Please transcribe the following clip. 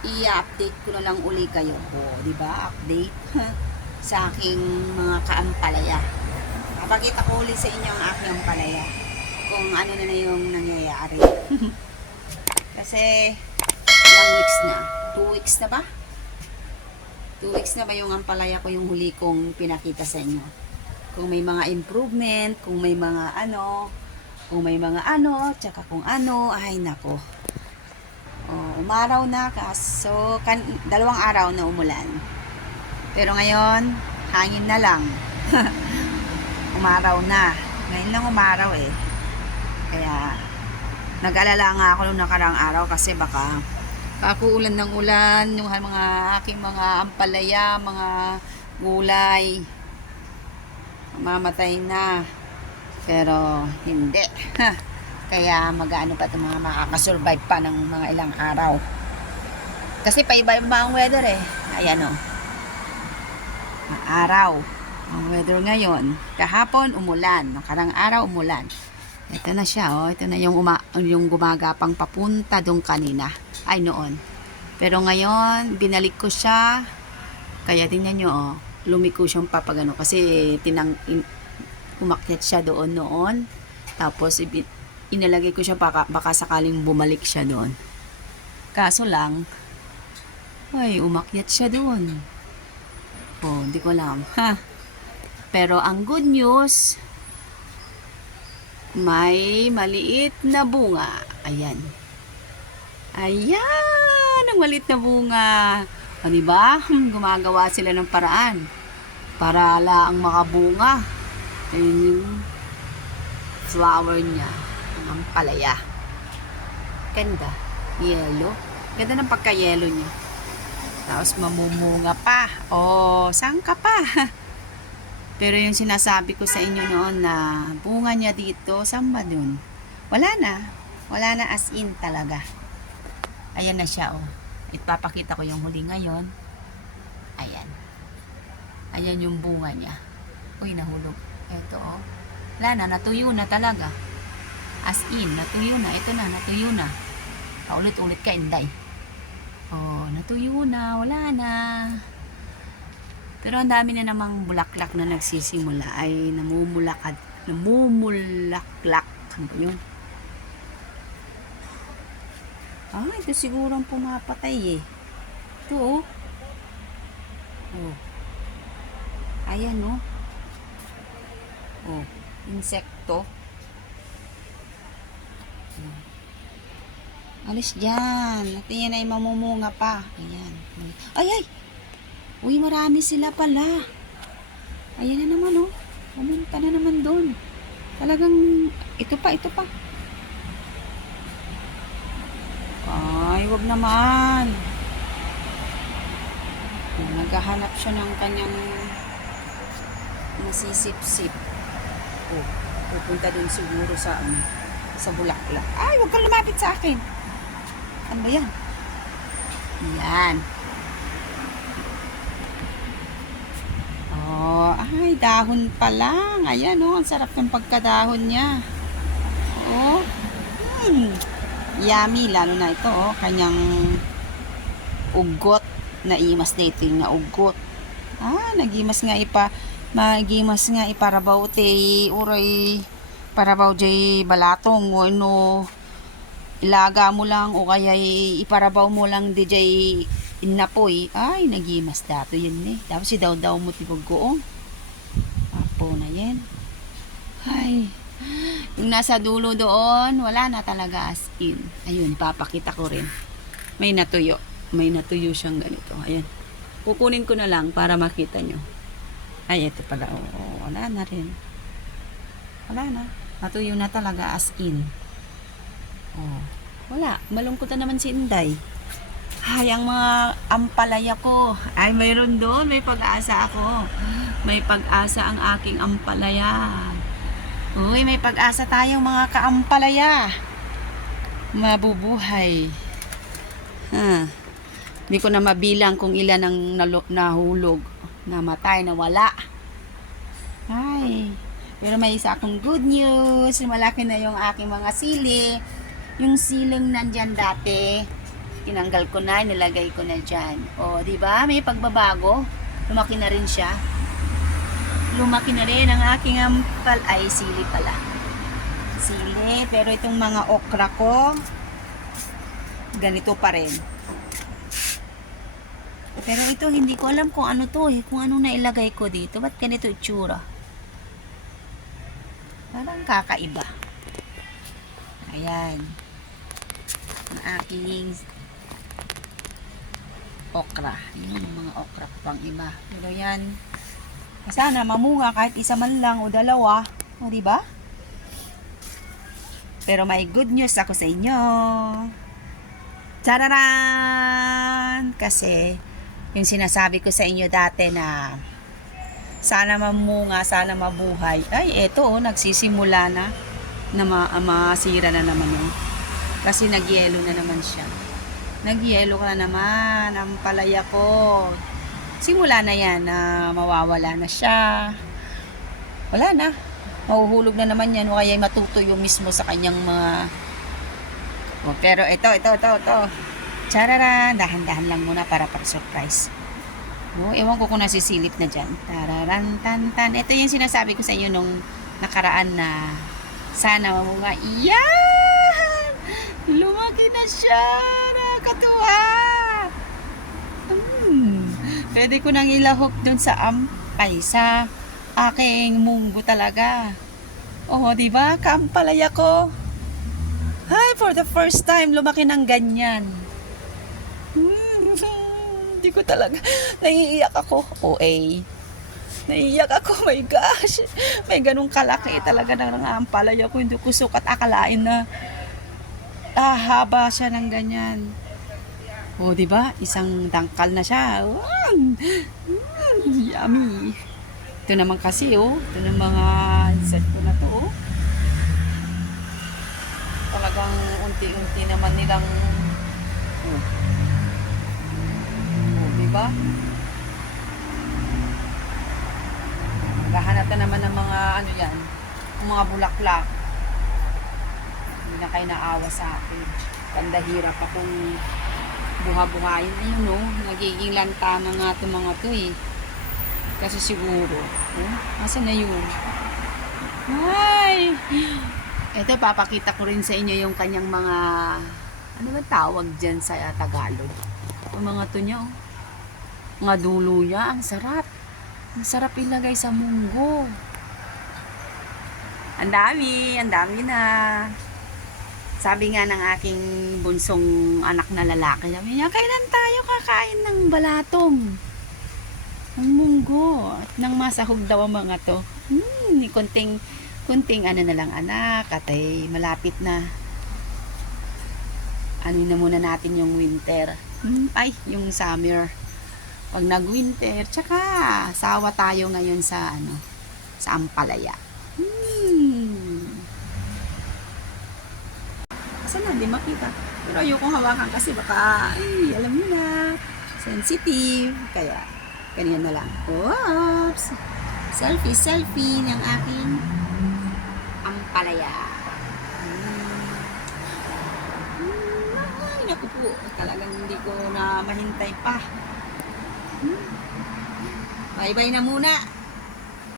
i-update ko na lang uli kayo. O, di ba? Update sa aking mga kaampalaya. Papakita ko ulit sa inyo ang aking ampalaya. Kung ano na yung nangyayari. Kasi, ilang weeks na? 2 weeks na ba? 2 weeks na ba yung ampalaya ko yung huli kong pinakita sa inyo? Kung may mga improvement, kung may mga tsaka kung ano, ay nako. Umaraw na, kaso 2 araw na umulan. Pero ngayon, hangin na lang. Umaraw na. Ngayon lang umaraw eh. Kaya, nag-alala nga ako nung nakarang araw kasi baka ulan ng ulan, yung mga aking mga ampalaya, mga gulay, mamatay na. Pero, hindi. Kaya, mag-ano pa itong mga makakasurvive pa ng mga ilang araw. Kasi paiba-iba ang weather eh. Ayan o. Araw. Ang weather ngayon. Kahapon, umulan. Nakarang araw, umulan. Ito na siya, oh. Ito na yung gumagapang papunta doon kanina. Ay, noon. Pero ngayon, binalik ko siya. Kaya tingnan nyo, oh. Lumiko siyang papagano. Kasi umakyat siya doon noon. Tapos, inalagay ko siya baka sakaling bumalik siya doon. Kaso lang, ay, umakyat siya doon. Oh, hindi ko alam. Ha? Pero ang good news, may maliit na bunga. Ayan. Ayan! Ang maliit na bunga. O, diba? Gumagawa sila ng paraan para laang makabunga. Ayan yung flower niya. Ang palaya. Ganda. Yellow. Ganda ng pagka-yellow niya. Tapos mamumunga pa. O, saan ka pa? Pero yung sinasabi ko sa inyo noon na bunga niya dito, saan ba dun? Wala na. Wala na as in talaga. Ayan na siya, oh. Ipapakita ko yung huli ngayon. Ayan. Ayan yung bunga niya. Uy, nahulog. Ito, oh. Wala na, natuyo na talaga. As in, natuyo na. Ito na, natuyo na. Paulit-ulit ka, Inday. Oh, natuyo na. Wala na. Pero ang dami na namang bulaklak na nagsisimula ay namumulaklak. Ano ba yun? Ito siguro ang pumapatay eh. Ito oh. Oh. Ayan oh. Oh. Insekto. Alis dyan. At yan ay mamumunga pa. Ayan. Ay! Uy, marami sila pala. Ayan na naman, oh. Pumunta na naman doon. Talagang, ito pa. Ay, wag naman. Naghahanap siya ng kanyang masisip-sip. Oh, pupunta doon siguro sa bulaklak. Ay, wag kang lumapit sa akin. Ano ba yan? Yan. Ay, dahon pa lang. Ayan, oh, ang sarap ng pagkadahon niya. Oh, yummy, lalo na ito, oh, kanyang ugot. Naimas na ito yung naugot. Magimas nga iparabaw te, uray, parabaw jay balatong, o ano, ilaga mo lang, o kaya iparabaw mo lang di jay inapoy. Ay, nagimas dato yan eh. Tapos si daw mo tibaggoong. Apo na yan. Ay, yung nasa dulo doon, wala na talaga as in. Ayun, ipapakita ko rin. May natuyo siyang ganito. Ayan. Kukunin ko na lang para makita nyo. Ay, ito pala. Wala na rin. Wala na. Natuyo na talaga as in. Wala. Malungkot na naman si Inday. Ay, ang mga ampalaya ko. Ay, mayroon doon. May pag-asa ako. May pag-asa ang aking ampalaya. Uy, may pag-asa tayong mga kaampalaya. Mabubuhay. Hindi ko na mabilang kung ilan ang nahulog, namatay, nawala. Ay, pero may isa akong good news. Malaki na yung aking mga sili. Yung siling nandyan dati, Tinanggal ko na, nilagay ko na dyan. O, di ba? May pagbabago. Lumaki na rin siya. Lumaki na rin ang aking ay sili pala. Sili, pero itong mga okra ko, ganito pa rin. Pero ito, hindi ko alam kung ano to eh. Kung anong nailagay ko dito. Ba't ganito itsura? Parang kakaiba. Ayan. Ang aking okra. Yun, yung mga okra pang iba. Pero yan, sana mamunga kahit isa man lang o dalawa. O, diba? Pero may good news ako sa inyo. Tararan! Kasi, yung sinasabi ko sa inyo dati na sana mamunga, sana mabuhay. Ay, eto, nagsisimula na masira na naman yun. Kasi nagyelo na naman siya. Nagyelo ka na naman ang palaya ko. Simula na yan na mawawala na siya. Wala na. Mahuhulog na naman yan o kaya matutuyo mismo sa kanyang mga... Oh, pero ito. Tararan, dahan-dahan lang muna para surprise. Oh, ewan ko kung nasisilip na dyan. Tararan, tan. Ito yung sinasabi ko sa inyo nung nakaraan na sana mamunga. Yan! Lumaki na siya! Nakakatuwa! Pwede ko nang ilahok dun sa sa aking munggo talaga. Oh, di ba? Kaampalaya ko. Ay, for the first time, lumaki ng ganyan. Hindi ko talaga, naiiyak ako. Naiiyak ako, my gosh. May ganung kalaki talaga ng ampalaya ko. Hindi ko sukat akalain na haba siya ng ganyan. O, di ba? Isang dangkal na siya. Yummy. Ito naman kasi, ito ng mga set ko na to, talagang unti-unti naman nilang diba? Naghahanap na naman ng mga mga bulaklak. Hindi na kayo naawa sa akin. Pandahirap akong buha-buhayin. Ayun, nagiging lanta na nga itong mga to eh. Kasi siguro, asan na yun? Ay! Ito, papakita ko rin sa inyo yung kanyang mga, ano ba tawag dyan sa Tagalog? Yung mga to niya, mga dulo niya, ang sarap. Ang sarap ilagay sa munggo. Ang dami na. Sabi nga ng aking bunsong anak na lalaki, sabi niya, kailan tayo kakain ng balatong? Ng munggo. At nang masahog daw ang mga to. Kunting ano na lang anak, at ay malapit na. Ano na muna natin yung winter. Yung summer. Pag nag-winter, tsaka sawa tayo ngayon sa sa ampalaya. Saan na, di makita. Pero ayokong hawakan kasi baka, alam mo na, sensitive. Kaya, ganyan na lang. Oops! Selfie ng aking ampalaya. Ay, naku po. Talagang hindi ko na mahintay pa. Bye-bye na muna.